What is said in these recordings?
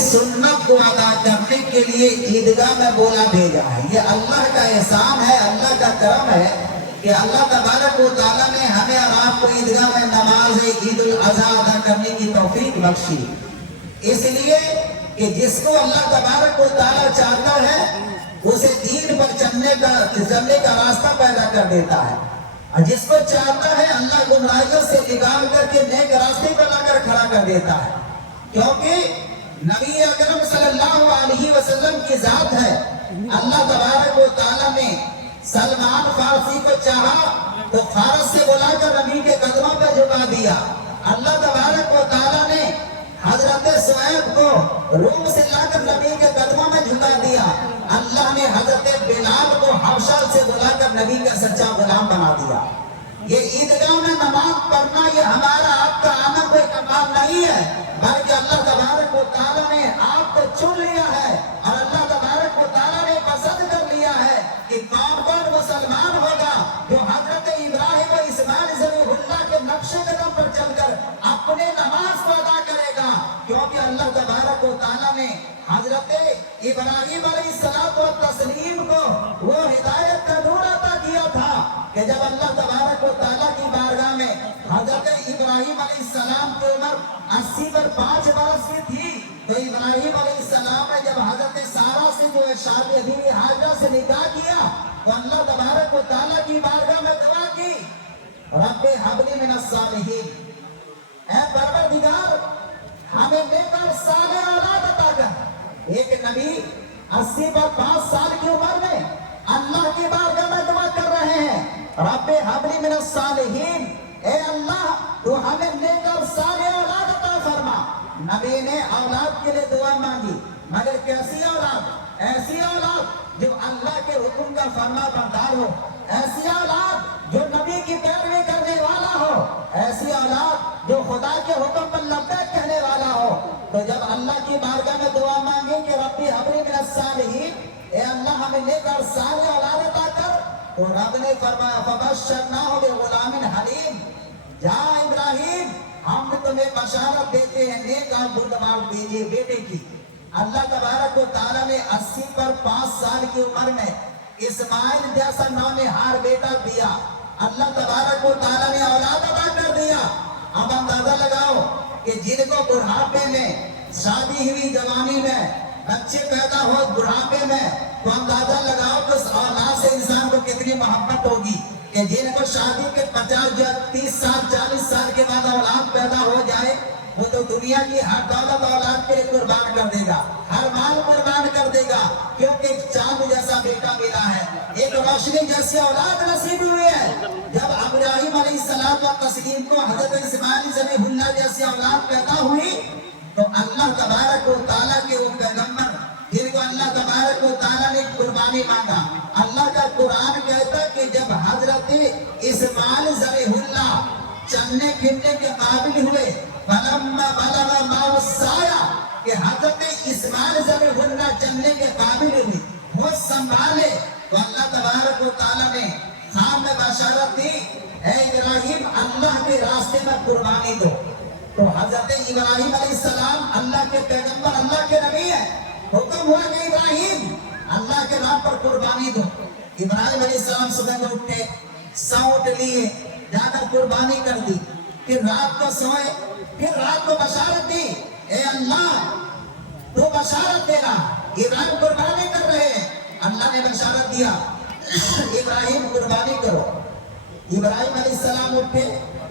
سنت کو ادا کرنے کے لیے عیدگاہ میں بولا بھیجا ہے۔ یہ اللہ کا احسان ہے، اللہ کا کرم ہے کہ اللہ تبارک و تعالیٰ نے ہمیں اور آپ کو عیدگاہ میں نماز عید الاضحیٰ ادا کرنے کی توفیق بخشی، اس لیے کہ جس کو اللہ تبارک و تعالیٰ چاہتا ہے اسے دین پر چلنے کا راستہ پیدا کر دیتا ہے، اور جس کو چاہتا ہے اللہ گمراہیوں سے نکال کر کے نیک راستے پر لا کر کھڑا کر دیتا ہے، کیونکہ نبی اکرم صلی اللہ علیہ وسلم کی ذات ہے۔ اللہ تبارک و تعالیٰ نے سلمان فارسی کو چاہا تو فارس سے بلا کر نبی کے قدموں پہ جھکا دیا۔ اللہ تبارک و تعالیٰ نے حضرت صہیب کو روم سے لا کر نبی کے قدموں میں جھکا دیا۔ اللہ نے حضرت بلال کو حبشہ سے بلا کر نبی کا سچا غلام بنا دیا۔ یہ عیدگاہ میں نماز پڑھنا یہ ہمارا آپ کا آنا کوئی کمال نہیں ہے، بلکہ اللہ تبارک و تعالیٰ نے آپ کو چن لیا ہے، اور اللہ تبارک و تعالیٰ نے پسند کر لیا ہے کہ کون کون مسلمان ہوگا جو حضرت ابراہیم و اسماعیل ذبیح اللہ کے نقش قدم پر چل کر اپنے نماز کو ادا کرے گا، کیونکہ اللہ تبارک و تعالیٰ نے حضرت ابراہیم علیہ السلام و تسلیم کو وہ ہدایت کا نور عطا کیا تھا کہ جب اللہ تبارک و تعالیٰ کی بارگاہ میں حضرت ابراہیم علیہ السلام کی عمر 80 پر 5 برس کی تھی، تو ابراہیم علیہ السلام نے جب حضرت سارہ سے جو ہے شادی بیوی ہاجرہ سے نکاح کیا تو اللہ تبارک و تعالیٰ کی بارگاہ میں دعا کی، رب ہب لی من الصالحین، اے پروردگار ہمیں نیک اور صالح اولاد عطا کر۔ ایک نبی 80 پر 5 سال کی عمر میں اللہ کی بارگاہ میں دعا کر رہے ہیں، رب ہب لی من الصالحین، اے اللہ تو ہمیں نیک اور صالح اولاد عطا فرما۔ نبی نے اولاد کے لیے دعا مانگی، مگر کیسی اولاد؟ ایسی اولاد جو اللہ کے حکم کا فرما بردار ہو، ایسی اولاد جو نبی کی پیروی کرنے والا ہو، ایسی اولاد جو خدا کے حکم پر لبیک کہنے والا ہو۔ تو جب اللہ کی بارگاہ میں دعا مانگی کہ ربی ہب لی من الصالحین، اے اللہ ہمیں نیک اور صالح اولاد عطا کر، تو رب نے فرمایا فبشرناہ بغلام حلیم، جا ابراہیم ہم تمہیں بشارت دیتے ہیں نیک اور بردبار دیجیے بیٹے کی۔ اللہ تبارک و تعالیٰ نے 80 پر 5 سال کی عمر میں اسماعیل جیسا نونہار بیٹا دیا۔ اللہ تبارک و تعالیٰ نے اولاد عطا کر دیا۔ اب اندازہ لگاؤ کہ جن کو بڑھاپے میں شادی ہوئی جوانی میں بچے پیدا ہو بڑھاپے میں، تو اندازہ لگاؤ کہ اس اولاد سے انسان کو کتنی محبت ہوگی کہ جن کو شادی کے 50 یا 30 سال 40 سال کے بعد اولاد پیدا ہو جائے، وہ تو دنیا کی ہر دولت اولاد کے لیے قربان کر دے گا، ہر مال قربان کر دے گا، کیونکہ ایک چاند جیسا بیٹا ملا ہے، ایک روشنی جیسی اولاد نصیب ہوئی ہے۔ جب ابراہیم علیہ السلام و تسلیم کو حضرت اسماعیل ذبیح اللہ جیسی اولاد پیدا ہوئی، تو اللہ تبارک و تعالیٰ کے وہ پیغمبر جن کو اللہ تبارک و تعالیٰ نے قربانی مانگا، اللہ کا قرآن کہتا ہے کہ جب حضرت اسماعیل ذبیح اللہ چلنے پھرنے کے قابل ہوئے، فلما بلغ معه السعی، کہ حضرت اسماعیل ذبیح اللہ چلنے کے قابل ہوئی، وہ سنبھالے، تو اللہ تبارک و تعالیٰ نے خواب میں بشارت دی، اے ابراہیم اللہ کے راستے میں قربانی دو۔ تو حضرت ابراہیم علیہ السلام اللہ کے پیغمبر اللہ کے نبی ہیں، حکم ہوا کہ ابراہیم اللہ کے نام پر قربانی دو۔ ابراہیم علیہ السلام صبح میں اٹھے، سونٹ لیے، جا کر قربانی کر دی، پھر رات کو سوئے، پھر رات کو بشارت دی، اے اللہ تو بشارت دینا، ابراہیم قربانی کر رہے ہیں۔ اللہ نے بشارت دیا ابراہیم قربانی کرو۔ ابراہیم علیہ السلام اٹھے،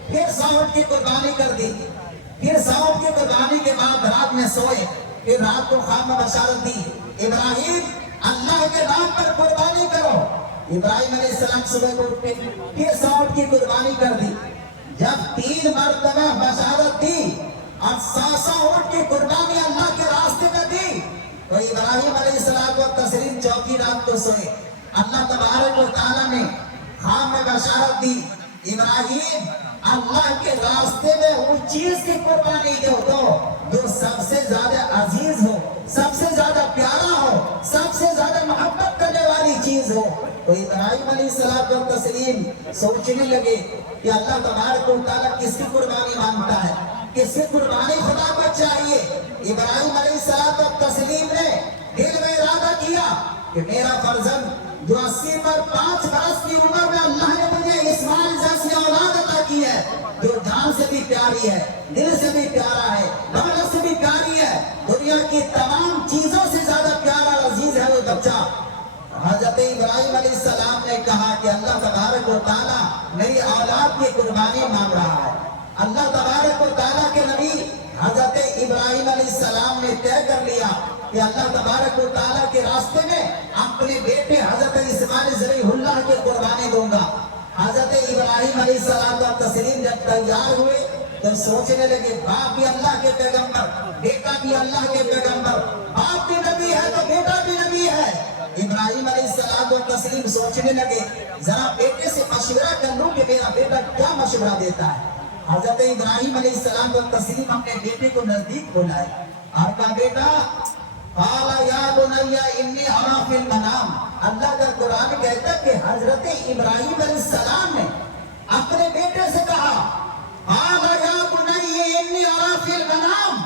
پھر سونٹ کی قربانی کر دی، پھر سونٹ کی قربانی کے بعد رات میں سوئے، پھر رات کو خواب میں بشارت دی، ابراہیم اللہ کے نام پر قربانی کرو۔ ابراہیم علیہ السلام صبح کو اٹھے، پھر سونٹ کی قربانی کر دی۔ جب 3 مرتبہ بشارت دی اور 100 اونٹ کی قربانی اللہ کے راستے میں دی، تو ابراہیم علیہ السلام کو تسلیم چوتھی رات کو سوئے۔ اللہ تبارک و تعالیٰ نے خواب میں بشارت دی، ابراہیم اللہ کے راستے میں اس چیز کی قربانی دو جو سب سے زیادہ عزیز ہو، سب سے زیادہ پیارا ہو، سب سے زیادہ محبت کرنے والی چیز ہو۔ تو ابراہیم علیہ السلام کو تسلیم سوچنے لگے کہ اللہ تبارک و تعالیٰ کس کی قربانی مانگتا ہے، کہ सिर्फ कुर्बानी खुदा को चाहिए। इब्राहिम अलैहिस्सलाम तस्लीम ने दिल में इरादा किया कि मेरा फर्जंद जो 80 पर 5 बरस की उम्र में अल्लाह ने मुझे इस्माइल जैसी औलाद अता की है, जो जान से भी प्यारी है, दिल से भी प्यारा है, दौलत से भी प्यारी है, दुनिया की तमाम चीजों से ज्यादा प्यारा और अजीज है वो बच्चा। हजरत इब्राहिम अलैहिस्सलाम ने कहा कि अल्लाह तबारक व तआला मेरी औलाद की कुर्बानी मांग रहा है। अल्लाह तबारक व तआला के नबी हजरत इब्राहिम अलैहिस्सलाम ने तय कर लिया कि अल्लाह तबारक व तआला के रास्ते में अपने बेटे हजरत इस्माइल ज़बीहुल्लाह की कुर्बानी दूंगा। हजरत इब्राहिम अलैहिस्सलाम का तस्लीम जब तैयार हुए तो सोचने लगे, बाप भी अल्लाह के पैगंबर, बेटा भी अल्लाह के पैगंबर, बाप भी नबी है तो बेटा भी नबी है। इब्राहिम अलैहिस्सलाम को तस्लीम सोचने लगे, जरा बेटे से मशवरा कर लूं कि मेरा बेटा क्या मशवरा देता है। हजरत इब्राहिम अलैहिस्सलाम को तस्लीम अपने बेटे को नजदीक बुलाए और कहा, बेटा क़ाला या बुनय्या इन्नी अरा फिल मनाम। अल्लाह का कुरान कहता है कि हजरत इब्राहिम अलैहिस्सलाम ने अपने बेटे से कहा, क़ाला या बुनय्या इन्नी अरा फिल मनाम,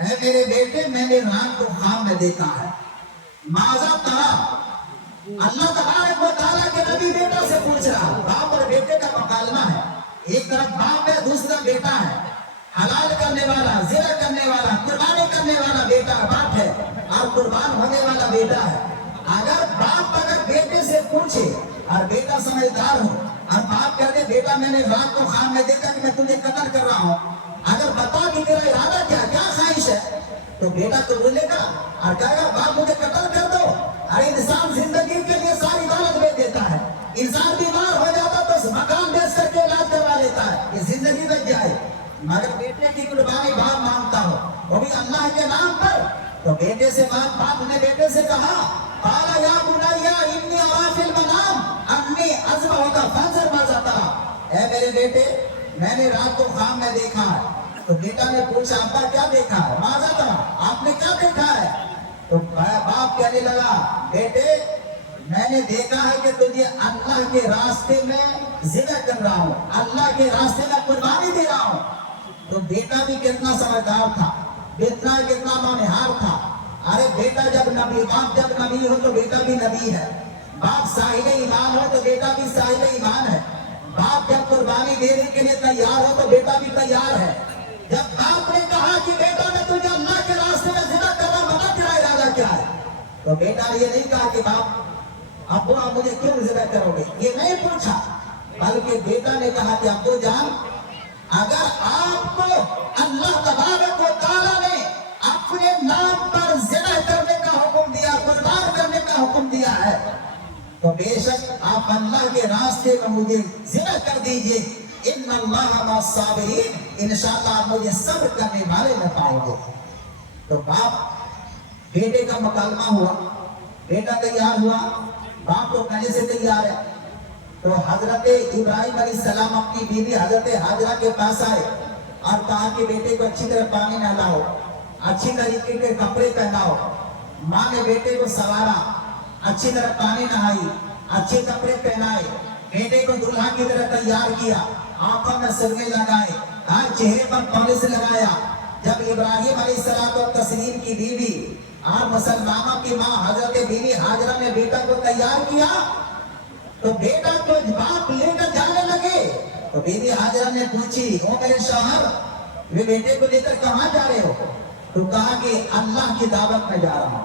ऐ मेरे बेटे मैंने रात को ख्वाब में देखा है। माज़ा तरा, अल्लाह तबारक व तआला के नबी बेटा से पूछ रहा, बाप और बेटे का मुकालमा है। एक तरफ बाप है, दूसरा बेटा है, हलाल करने वाला, ज़िना करने वाला, कुर्बानी करने वाला बेटा बाप है और कुर्बान होने वाला बेटा है। अगर बेटे से पूछे और बेटा समझदार हो और बाप कहते बेटा मैंने रात को ख्वाब में देखा कि मैं तुझे कत्ल कर रहा हूँ, अगर बता कि तेरा इरादा क्या ख्वाहिश है, तो बेटा तो बोलेगा और कहेगा बाप मुझे कत्ल कर दो। अरे इंसान जिंदगी के लिए सारी दौलत बेच देता है, इंसान बीमार हो जाता तो मकान बेच करके इलाज करवा लेता है, ये जिंदगी बच जाए। मगर बेटे की कुर्बानी बाप मांगता हो, वो भी अल्लाह के नाम पर, तो बेटे से बाप ने बेटे से कहा, क़ाला या बुनय्या इन्नी अरा फिल मनाम अन्नी अज़बहुका फंज़ुर माज़ा तरा, ऐ मेरे बेटे मैंने रात को ख्वाब में देखा है। तो बेटा ने पूछा, अब्बा क्या देखा है? माज़ा तरा, आपने क्या देखा है? तो बाप कहने लगा, बेटे मैंने देखा है कि तुझे अल्लाह के रास्ते में ज़िना कर रहा हूँ, अल्लाह के रास्ते में कुर्बानी दे रहा हूँ। तो बेटा भी कितना समझदार था, कितना नौनिहार था। अरे बेटा जब नबी, बाप जब नबी हो तो बेटा भी नबी है, बाप साहिब ईमान हो तो बेटा भी साहिब ईमान है, बाप जब कुर्बानी देने के लिए तैयार हो तो बेटा भी तैयार है। जब बाप ने कहा कि बेटा मैं तुझे अल्लाह के रास्ते में ज़िना कर रहा हूं, बता तेरा इरादा क्या है, तो बेटा ने ये नहीं कहा कि बाप अब्बू आप मुझे क्यों ज़िना करोगे, ये नहीं पूछा, बल्कि बेटा ने कहा कि अब्बू जान अगर आपको अल्लाह तबारक व तआला ने अपने नाम पर ज़िना करने का हुक्म दिया, कुर्बान करने का हुक्म दिया है, तो बेशक आप अल्लाह के रास्ते में मुझे ज़िना कर दीजिए। इन्नल्लाह मअस-साबिरीन, इंशाअल्लाह आप मुझे सब्र करने वाले में पाओगे। तो बाप बेटे का मुकालमा हुआ, बेटा तैयार हुआ, बाप तो पहले से तैयार है। तो हजरत इब्राहिम अलैहिस्सलाम अपनी बीवी हजरत हाजरा के पास आए और कहा कि बेटे को अच्छी तरह पानी नहलाओ, अच्छी तरीके के कपड़े पहनाओ। माँ ने बेटे को सवारा, अच्छी तरह पानी नहाई, अच्छे कपड़े पहनाए, बेटे को दूल्हा की तरह तैयार किया, आंखों में सुरमे लगाए, हर चेहरे पर पॉलिश लगाया। जब इब्राहिम अलैहिस्सलाम को तस्लीम की बीवी और मुसलमानों की माँ हजरत बीवी हाजरा ने बेटा को तैयार किया, तो बेटा को बाप लेकर जाने लगे। तो बीवी हाजरा ने पूछी, ओ मेरे शौहर वे बेटे को लेकर कहाँ जा रहे हो? तो कहा कि अल्लाह की दावत में जा रहा हूँ,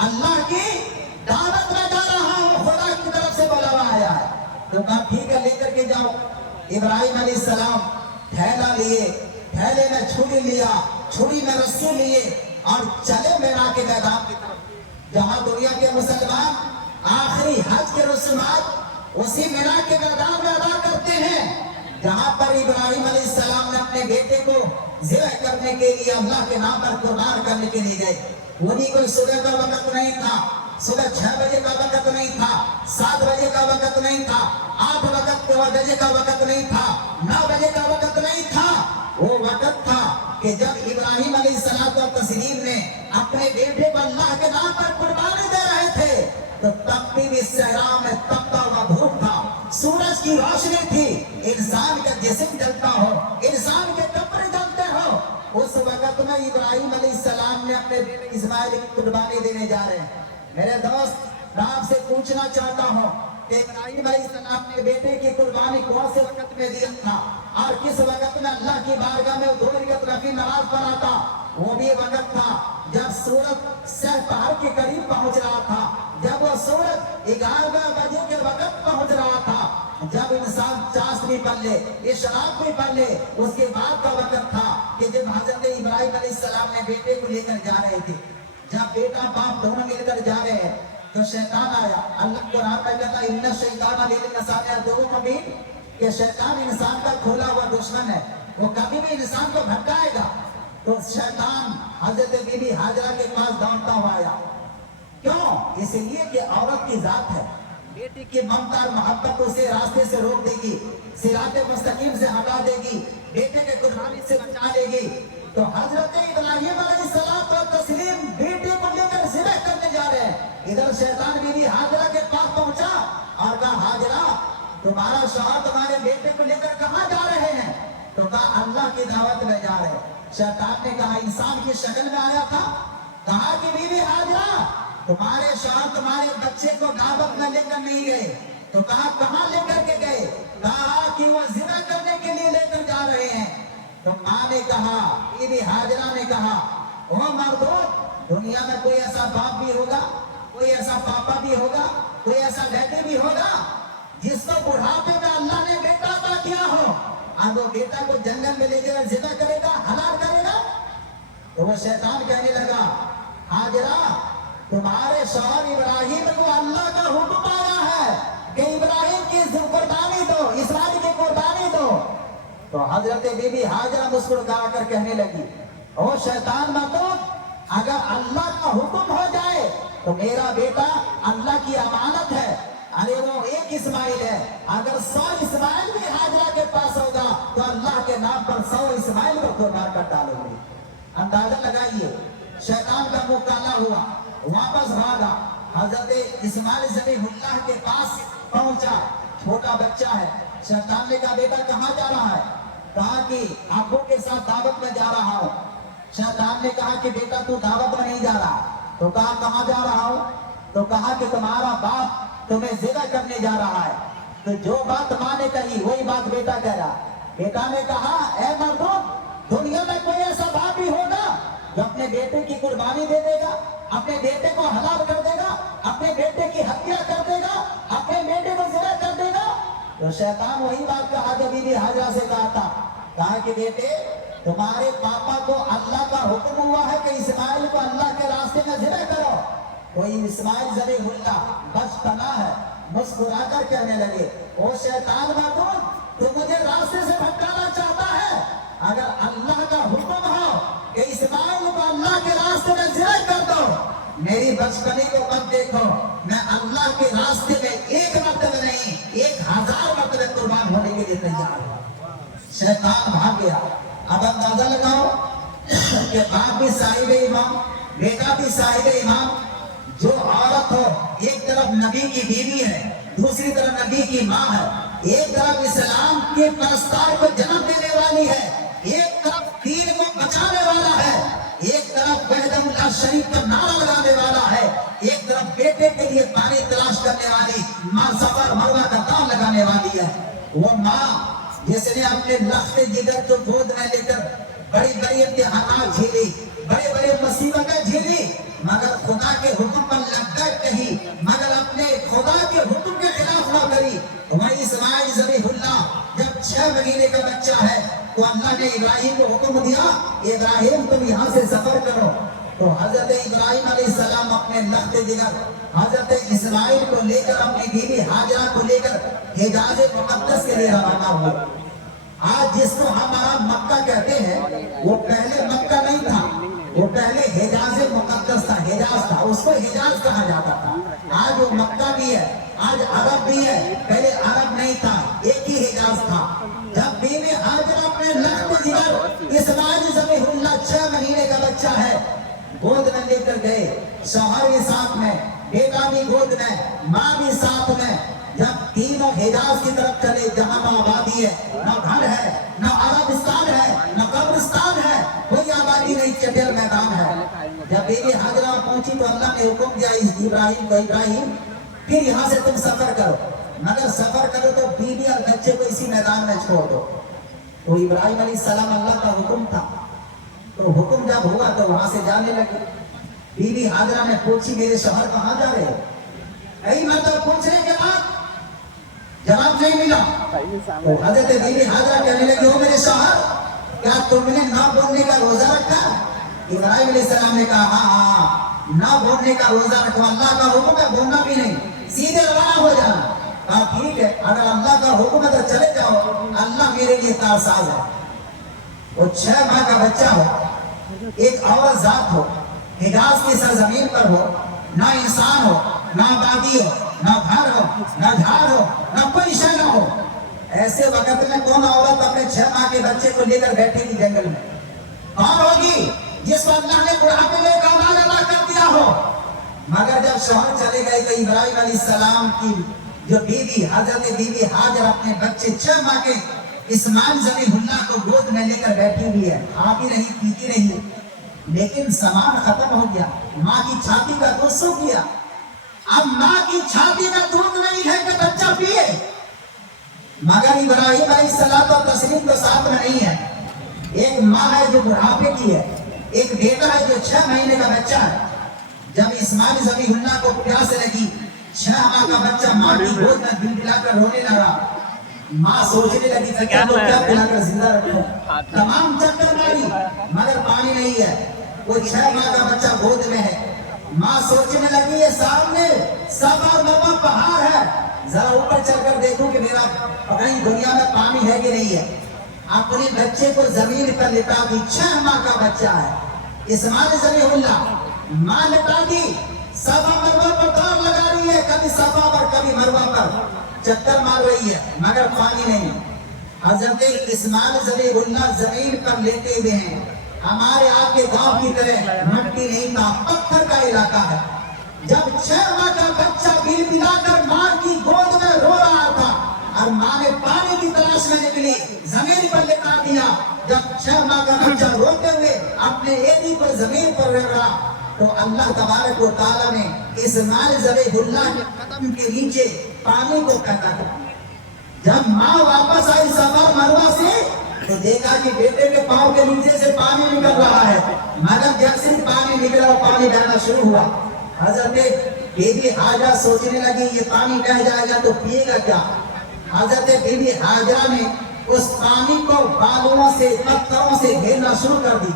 अल्लाह की दावत में जा रहा हूँ, खुदा की तरफ से बुलावा आया है। तो कहा ठीक है लेकर के जाओ। इब्राहिम अलैहिस्सलाम थैला लिए, थैले में छुरी लिया, छुरी में रस्सी लिए और चले मेरा के मैदान की तरफ, जहाँ दुनिया के मुसलमान आखिरी हज के रस्मात उसी मीना के मैदान में अदा करते हैं, जहाँ पर इब्राहिम अलैहिस्सलाम ने अपने बेटे को ज़िबह करने के लिए अल्लाह के नाम पर कुर्बान करने के लिए गए। वो भी कोई सुबह का वक्त नहीं था, सुबह 6 बजे का वक्त नहीं था, 7 बजे का वक्त नहीं था, 8 बजे का वक्त नहीं था, 9 बजे का वक्त नहीं था। वो वक्त था कि जब इब्राहिम अलैहिस्सलाम को तस्लीम ने अपने बेटे को अल्लाह के नाम पर कुर्बानी दे रहे थे, तो तपती हुई सहरा में तपता हुआ धूप था, सूरज की रोशनी थी, इंसान का जिस्म जलता हो, इंसान के कपड़े जलते हो, तरह इब्राहिम अलैहिस्सलाम ने अपने बेटे इस्माइल की कुर्बानी देने जा रहे हैं। मेरे दोस्त, मैं आपसे पूछना चाहता हूँ कि इब्राहिम अलैहिस्सलाम ने बेटे की कुर्बानी कौन से वक्त में दिया था और किस वक्त में अल्लाह की बारगाह में 2 रकात नफिल नमाज पढ़ा था? वो भी वक्त था जब सूरज सह पहाड़ के करीब पहुंच रहा था, जब वो सूरज 11 बजे के वक्त पहुंच रहा था, जब इंसान चाशनी पढ़ ले, इशराक भी पढ़ ले, उसके बाद का वक्त था कि जब हजरत इब्राहिम अलैहिस्सलाम ने बेटे को लेकर जा रहे थे। जब बेटा बाप दोनों मिलकर जा रहे हैं तो शैतान आया। अल्लाह कुरान में कहता है इन्ना शैतान लिल-इंसान अदुव्वुन मुबीन, कि शैतान इंसान का खोला हुआ दुश्मन है, वो कभी भी इंसान को भटकाएगा। तो शैतान हजरत बीबी हाजरा के पास दौड़ता हुआ आया। क्यों? इसलिए कि औरत की जात है, बेटी की ममता और मोहब्बत उसे रास्ते से रोक देगी, सिराते मुस्तकीम से हटा देगी, बेटे के कुर्बानी से बचा देगी। तो हजरत इब्राहिम अलैहिस्सलाम और तस्लीम बेटे को लेकर ज़िबह करने जा रहे हैं। इधर शैतान बीबी हाजरा के पास पहुंचा और कहा, हाजरा तुम्हारा शौहर तुम्हारे बेटे को लेकर कहाँ जा रहे हैं? तो कहा अल्लाह की दावत में जा रहे हैं। शैतान ने कहा इंसान की शक्ल में आया था। कहा कि बीबी हाजरा तुम्हारे शौहर तुम्हारे बच्चे को दावत में लेकर नहीं गए। तो कहा कहाँ लेकर के गए? कहा कि वो ज़िना करने के लिए लेकर जा रहे हैं। तो माँ ने कहा, बीबी हाजरा ने कहा, ओ मर्दों, दुनिया में कोई ऐसा बाप भी होगा, कोई ऐसा पापा भी होगा, कोई ऐसा बेटे भी होगा जिसको बुढ़ापे में अल्लाह ने बेटा अता किया हो और वो बेटा को जंगल में लेकर ज़िना करेगा, हलाल करेगा? तो वो शैतान कहने लगा, हाजरा तुम्हारे शौहर इब्राहिम को अल्लाह का हुक्म आया है कि इब्राहिम की कुर्बानी दो, इस्माइल की कुर्बानी दो। तो हजरत बीबी हाजरा मुस्कुरा कर कहने लगी, ओ शैतान मर्दों, अगर अल्लाह का हुक्म हो जाए तो मेरा बेटा अल्लाह की अमानत है। अरे वो एक इस्माइल है, अगर 100 इस्माइल भी हाजरा के पास होगा तो अल्लाह के नाम पर 100 इस्माइल को कुर्बान कर डालोगे। अंदाजा लगाइए, शैतान का मुंह काला हुआ, वापस भागा। हजरत इस्माइल ज़बीहुल्लाह के पास पहुंचा, छोटा बच्चा है। शैतान ने कहा बेटा कहाँ जा रहा है? कहा कि अब्बू के साथ दावत में जा रहा हूँ। शैतान ने कहा कि बेटा तू दावत में नहीं जा रहा। तो कहा कहाँ जा रहा हूँ? तो कहा कि तुम्हारा बाप तुम्हें ज़िना करने जा रहा है। तो जो बात माँ ने कही वही बात बेटा कह रहा। बेटा ने कहा, ऐ मर्दों, दुनिया में कोई ऐसा बाप भी होगा जो अपने बेटे की कुर्बानी दे देगा, अपने बेटे को हलाल कर देगा, अपने बेटे की हत्या कर देगा, अपने बेटे को ज़िना कर देगा? तो शैतान वही बात कहा जो बीबी हाजरा से कहा था। कहा कि बेटे तुम्हारे पापा को अल्लाह का हुक्म हुआ है कि इस्माइल को अल्लाह के रास्ते में ज़िना करो। कोई इस्माइल ज़बीहुल्लाह बचपना है, मुस्कुरा कर कहने लगे, ओ शैतान मर्दों, तू मुझे रास्ते से भटकाना चाहता है? अगर अल्लाह का हुक्म हो कि इस्माइल को अल्लाह के रास्ते में ज़िना कर दो, मेरी बचपनी को मत देखो, मैं अल्लाह के रास्ते में एक मरतबा नहीं 1000 मरतबा कुर्बान होने के लिए तैयार हूं। शैतान भाग गया। अब अंदाजा लगाओ कि बाप भी साहिब इमाम, बेटा भी साहिब इमाम। जो औरत हो, एक तरफ नबी की बीवी है, दूसरी तरफ नबी की माँ है, एक तरफ इस्लाम के परस्तार को जन्म देने वाली है, एक तरफ दीन को बचाने वाला है, एक तरफ वहदहुल्लाह शरीफ का नारा लगाने वाला है, एक तरफ बेटे के लिए पानी तलाश करने वाली माँ सफर मरवा का दाव लगाने वाली है। वो माँ जिसने अपने लफ्ज़ जिगर को गोद में लेकर बड़ी बड़ी इम्तिहानात झेली, बड़े बड़े मुसीबतें झेली, मगर खुदा के हुक्म पर लग कही, मगर अपने खुदा के हुक्म के खिलाफ ना करी। वही इस्माइल ज़बीहुल्लाह जब 6 महीने का बच्चा है तो अल्लाह ने इब्राहिम को हुक्म दिया, इब्राहिम तुम यहाँ से सफर करो। तो हजरत इब्राहिम अलैहिस्सलाम अपने लफ्ज़ जिगर हजरत इस्माइल को लेकर अपनी बीवी हाजरा को लेकर हिजाज़ मुक़द्दस के लिए रवाना हुए। आज जिसको हम आराम मक्का कहते हैं वो पहले मक्का नहीं था, वो पहले हिजाज़ मुक़द्दस था, हिजाज था, उसको हिजाज कहा जाता था। आज वो मक्का भी है, आज अरब भी है, पहले अरब नहीं था, एक ही हिजाज था। जब बीवी हाजरा अपने लफ्ज़ जिगर इस्माइल ज़बीहुल्लाह 6 महीने का बच्चा है गोद में लेकर गए, शौहर भी साथ में, बेटा भी गोद में, माँ भी साथ में। जब तीनों हिजाज की तरफ चले जहाँ न आबादी है, न घर है, न अरबिस्तान है, न कब्रिस्तान है, कोई आबादी नहीं, टेढ़ मैदान है। जब बीबी हाजरा पहुंची तो अल्लाह ने हुक्म दिया इब्राहिम को, इब्राहिम फिर यहाँ से तुम सफर करो, मगर सफर करो तो बीबी और बच्चे को इसी मैदान में छोड़ दो। तो इब्राहिम अलैहिस्सलाम अल्लाह का हुक्म था, तो हुक्म जब हुआ तो वहां से जाने लगे। बीबी हाजरा ने पूछी मेरे शौहर कहाँ जा रहे हो? कई मतलब पूछने के बाद जवाब नहीं मिला। तो हजरत बीबी हाजरा कहने लगी, ओ मेरे शौहर, क्या तुमने ना बोलने का रोजा रखा? इब्राहिम अलैहिस्सलाम ने कहा हाँ, ना बोलने का रोजा रखो, अल्लाह का हुक्म है, बोलना भी नहीं, सीधे रवाना हो जाना। कहा ठीक है, अगर अल्लाह का हुक्म है तो चले जाओ, अल्लाह मेरे लिए कारसाज है। वो 6 माह का बच्चा हो, एक औरत जात हो, हिजाज की सरजमीन पर हो, ना इंसान हो, ना आबादी हो, ना घर हो, ना झाड़ हो, ना कोई शय ना हो, ऐसे वक्त में कौन औरत अपने 6 माह के बच्चे को लेकर बैठेगी जंगल में? कौन होगी जिसको अल्लाह ने बुढ़ापे में कमाल अदा कर दिया हो? मगर जब शौहर चले गए तो इब्राहिम अलैहिस्सलाम की जो बीवी हजरत बीबी हाजर अपने बच्चे 6 माह के इस्माइल ज़बीहुल्लाह को गोद में लेकर बैठी हुई है, खाती नहीं पीती नहीं, लेकिन सामान खत्म हो गया, माँ की छाती का दूध सूख गया। अब माँ की छाती में दूध नहीं है कि बच्चा पिए। मगर इब्राहिम अलैहिस्सलाम तो तस्लीम तो साथ में नहीं है। एक माँ है जो बुढ़ापे की है, एक बेटा है जो 6 महीने का बच्चा है। जब इस्माइल ज़बीहुल्लाह को प्यास लगी, 6 माह का बच्चा माँ की गोद में बिलबिलाकर रोने लगा। माँ सोचने लगी कि क्या पिलाकर जिंदा रखूं, तमाम चक्कर मारी मगर पानी नहीं है। वो 6 माह का बच्चा गोद में है। माँ सोचने लगी ये सामने सफा और मरवा पहाड़ है, जरा ऊपर चलकर देखूं कि मेरा कहीं दुनिया में पानी है कि नहीं है। अपने बच्चे को जमीन पर लिटा दी, 6 माह का बच्चा है इस्माइल ज़बीहुल्लाह। माँ लिटा दी, सफा मरवा पर दौड़ लगा रही है, कभी सफा पर कभी मरवा पर चक्कर मार रही है, मगर पानी नहीं। हजरत इस्माइल ज़बीहुल्लाह जमीन पर लेटे हुए हैं। हमारे आपके गांव की तरह मट्टी नहीं था, पत्थर का इलाका है। जब 6 माह का बच्चा बिलबिलाकर माँ की गोद में रो रहा था और माँ ने पानी की तलाश में निकली, जमीन पर लिटा दिया। जब 6 माह का बच्चा रोते हुए अपने एड़ी पर जमीन पर रह रहा तो अल्लाह तबारक व तआला ने इस्माइल ज़बीहुल्लाह के कदम के नीचे पानी को पैदा किया। जब माँ वापस आई सफा मरवा से तो देखा कि बेटे के पांव के नीचे से पानी निकल रहा है, मगर जैसे ही पानी निकला पानी बहना शुरू हुआ। हजरत बीबी हाजरा सोचने लगी ये पानी बह जाएगा तो पिएगा क्या? हजरत बीबी हाजरा ने उस पानी को बालुओं से पत्थरों से घेरना शुरू कर दी,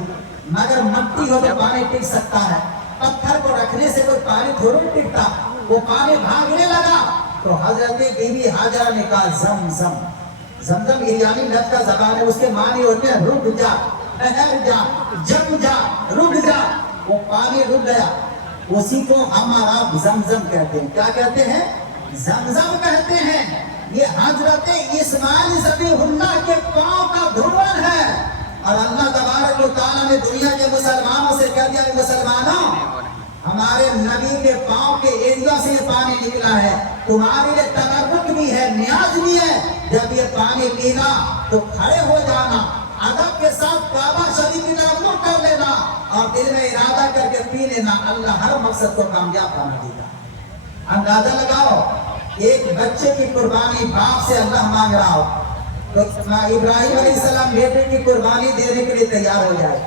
मगर मिट्टी हो तो पानी टिक सकता है, पत्थर को रखने से कोई पानी थोड़ी टिकता। वो पानी भागने लगा तो हजरत बीबी हाजरा ने कहा जमजम। जमजम ईरानी लफ्ज़ का ज़बान है, उसके मानी होते हैं रुक जा, ठहर जा, जम जा, रुक जा। वो पानी रुक गया, उसी को हमारा जमजम कहते हैं। क्या कहते हैं? जमजम कहते हैं। ये हजरत इस्माइल ज़बीहुल्लाह के पांव का धुआं है। और अल्लाह तबारक व तआला ने दुनिया के मुसलमानों से कह दिया, मुसलमानों हमारे नबी के पांव के एरिया से ये पानी निकला है, तुम्हारे लिए तबर्रुक भी है, न्याज भी है। जब ये पानी पीना तो खड़े हो जाना, अदब के साथ काबा शरीफ की तरफ मुंह कर लेना और दिल में इरादा करके पी लेना। अल्लाह हर मकसद को कामयाब बना देगा। अंदाजा लगाओ, एक बच्चे की कुर्बानी बाप से अल्लाह मांग रहा हो तो इब्राहिम अलैहिस्सलाम बेटे की कुर्बानी देने के लिए तैयार हो जाए।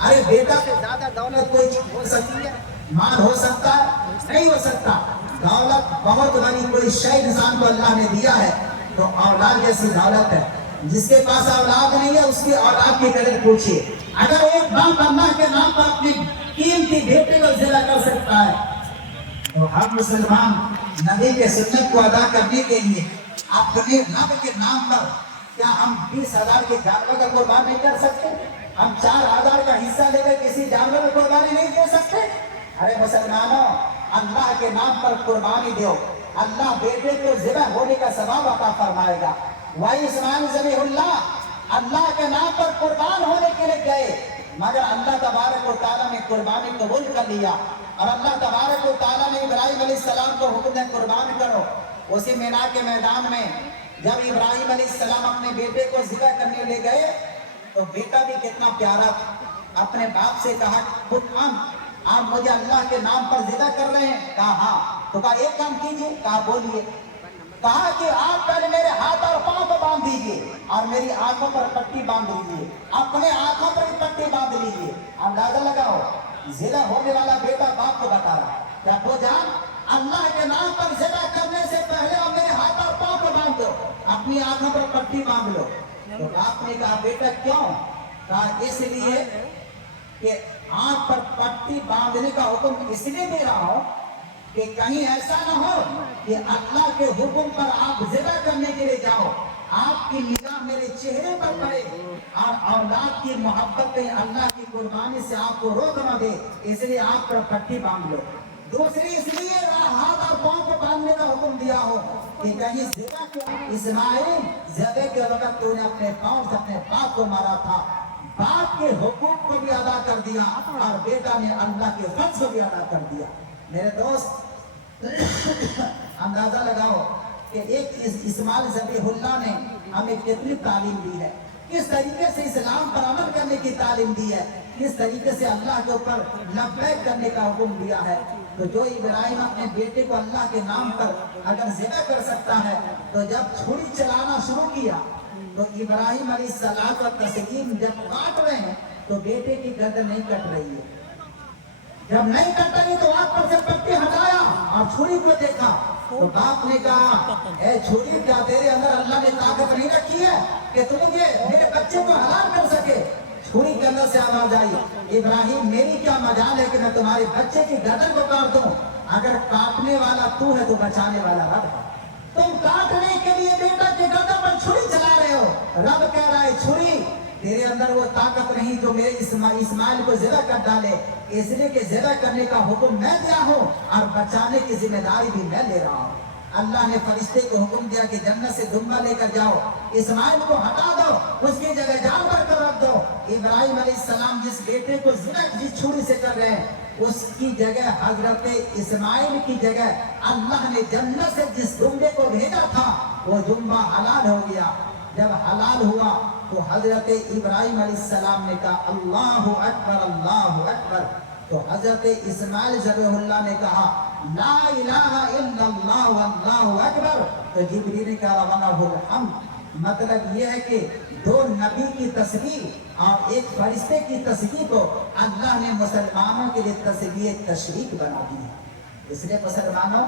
अरे बेटा से ज्यादा दौलत कोई चीज हो सकती है? माल हो सकता है? नहीं हो सकता। दौलत बहुत बड़ी कोई शय इंसान को अल्लाह ने दिया है तो औलाद जैसी दौलत है। जिसके पास औलाद नहीं है उसकी औलाद की कदर पूछिए। अगर एक बाप अल्लाह के नाम पर अपनी कीमती बेटे को ज़िला कर सकता है तो हम मुसलमान नबी के सुन्नत को अदा करने के लिए अपने रब के नाम पर क्या हम 20,000 के जानवर का कुर्बान नहीं कर सकते? हम 4,000 का हिस्सा लेकर किसी जानवर को कुर्बानी नहीं दे सकते? अरे मुसलमानों, अल्लाह के नाम पर कुर्बानी दो, अल्लाह बेटे को ज़िबा होने का सवाब अता फरमाएगा। वही इस्माइल ज़बीहुल्लाह अल्लाह के नाम पर कुर्बान होने के लिए गए, मगर अल्लाह तबारक व तआला ने कुर्बानी कबूल कर लिया और अल्लाह तबारक व तआला ने इब्राहिम अलैहिस्सलाम को हुक्म दिया कुर्बान करो। उसी मीना के मैदान में जब इब्राहिम अलैहिस्सलाम अपने बेटे को ज़िबा करने ले गए तो बेटा भी कितना प्यारा था। अपने बाप से कहा, पुत्रान आप मुझे अल्लाह के नाम पर जिदा कर रहे हैं? कहा हाँ। तो कहा एक काम कीजिए। कहा बोलिए। कहा कि आप पहले मेरे हाथ और पांव को बांध दीजिए और मेरी आंखों पर पट्टी बांध लीजिए, अपने आंखों पर पट्टी बांध लीजिए। अंदाजा लगाओ, जिदा होने वाला बेटा बाप को बता रहा, क्या तो जान अल्लाह के नाम पर जिदा करने से पहले आप मेरे हाथ और पांव को बांध दो, अपनी आंखों पर पट्टी बांध लो। तो बाप ने कहा बेटा क्यों? कहा इसलिए कि आंख पर पट्टी बांधने का हुक्म इसलिए दे रहा हूं कि कहीं ऐसा ना हो कि अल्लाह के हुक्म पर आप जिदा करने के लिए जाओ, आपकी निगाह मेरे चेहरे पर पड़े और औलाद की मोहब्बत में अल्लाह की कुर्बानी से आपको रोक न दे, इसलिए आप पर पट्टी बांध लो। दूसरी इसलिए हाथ और पांव को बांधने का हुक्म दिया हो कि कहीं जिदा क्यों। इस्माइल ज़िदे के वक्त तूने अपने पांव से अपने बाप को मारा था, बाप के हुक्म को भी अदा कर दिया और बेटा ने अल्लाह के फर्ज को भी अदा कर दिया। मेरे दोस्त अंदाजा लगाओ कि एक इस्माइल ज़बीहुल्लाह ने हमें कितनी तालीम दी है, किस तरीके से इस्लाम पर अमल करने की तालीम दी है, किस तरीके से अल्लाह के ऊपर लब्बैक करने का हुक्म दिया है। तो जो इब्राहिम अपने बेटे को अल्लाह के नाम पर अगर ज़िदा कर सकता है, तो जब छुरी चलाना शुरू किया तो इब्राहिम अलैहिस्सलाम का तस्लीम जब काट रहे हैं तो बेटे की गर्दन नहीं कट रही है। जब नहीं कट रही तो आंख पर से पट्टी हटाया और छुरी को देखा तो बाप ने कहा, ए छुरी क्या तेरे अंदर अल्लाह ने ताकत नहीं रखी है कि तुम ये मेरे बच्चे को हलाल कर सके? छुरी के अंदर से आवाज आई, इब्राहिम मेरी क्या मजाल है कि मैं तुम्हारे बच्चे की गर्दन को काट दूं? अगर काटने वाला तू है तो बचाने वाला रब है। तुम काटने के लिए बेटा की गर्दन पर छुरी चला रहे हो, रब कह रहा है छुरी तेरे अंदर वो ताकत नहीं जो मेरे इस्माइल को ज़िदा कर डाले, इसलिए कि ज़िदा करने का हुक्म मैं दिया हूँ और बचाने की जिम्मेदारी भी मैं ले रहा हूँ। अल्लाह ने फरिश्ते को हुक्म दिया कि जन्नत से दुम्बा लेकर जाओ, इस्माइल को हटा दो, उसकी जगह जानवर को रख दो। इब्राहिम अलैहिस्सलाम जिस बेटे को ज़िदा जिस छुरी से कर रहे हैं, उसकी जगह हजरत इस्माइल की जगह अल्लाह ने जन्नत से जिस दुम्बे को भेजा था वो दुम्बा हलाल हो गया। जब हलाल हुआ तो हजरत इब्राहिम अलैहिस्सलाम ने कहा अल्लाहु अकबर, अल्लाहु अकबर। तो हजरत इस्माइल ज़बीहुल्लाह ने कहा ला इलाहा इल्लल्लाह वल्लाहु अकबर। तो जिब्रील ने कहा वलहुल हम्द। मतलब यह है कि दो नबी की तस्बीह और एक फरिश्ते की तस्बीह को अल्लाह ने मुसलमानों के लिए तस्बीह तशरीक बना दी है। इसलिए मुसलमानों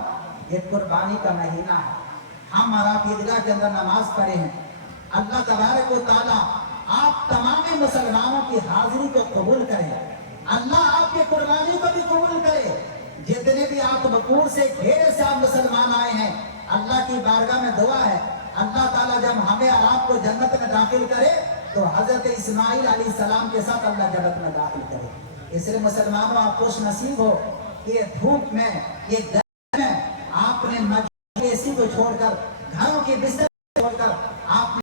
ये कुर्बानी का महीना है, हम आप ईदगाह के अंदर नमाज पढ़े हैं। अल्लाह तबारक व तआला आप तमाम मुसलमानों की हाजिरी को कबूल करे, अल्लाह आपके कुर्बानी को भी कबूल करे। जितने भी आप बकूर से घेरे से आप मुसलमान आए हैं, अल्लाह की बारगाह में दुआ है अल्लाह ताला जब हमें और आपको जन्नत में दाखिल करे तो हजरत इस्माइल अलैहिस्सलाम के साथ अल्लाह जन्नत में दाखिल करे। इसलिए मुसलमानों आप खुश नसीब हो कि ये धूप में, ये गर्मी में आपने मस्जिद एसी को छोड़कर, घरों के बिस्तर छोड़कर आपने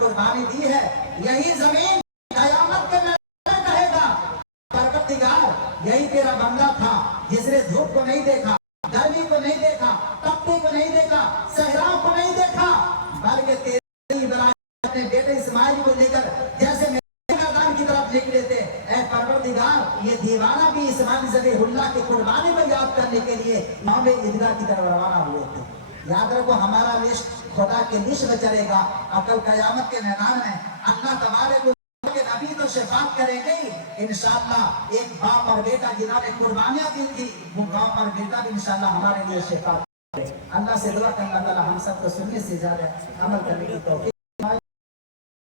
कुर्बानी दी है। यही जमीन कयामत के मैदान में कहेगा परवरदिगार यही तेरा बंदा था जिसने धूप को नहीं देखा, गर्मी को नहीं देखा, तपती को नहीं देखा, सहराव को नहीं देखा, बल्कि तेरे इब्राहिम अपने बेटे इस्माइल को लेकर जैसे मैदान की तरफ निकले थे। ऐ परवरदिगार ये दीवाना भी इस्माइल ज़बीहुल्लाह की कुर्बानी को याद करने के लिए इमाम ईदगाह की तरफ रवाना हुए थे। याद रखो हमारा लिस्ट खुदा के लिस्ट में चलेगा और कल क़यामत के मैदान में अल्लाह तबारक के नबी तो शफाअत करेंगे इंशाअल्लाह। एक बाप और बेटा जिन्होंने कुर्बानियां दी थी वो बाप और बेटा भी इंशाअल्लाह हमारे लिए शफाअत करेंगे। अल्लाह से दुआ करना अल्लाह हम सबको सुनने से ज्यादा अमल करने की तौफीक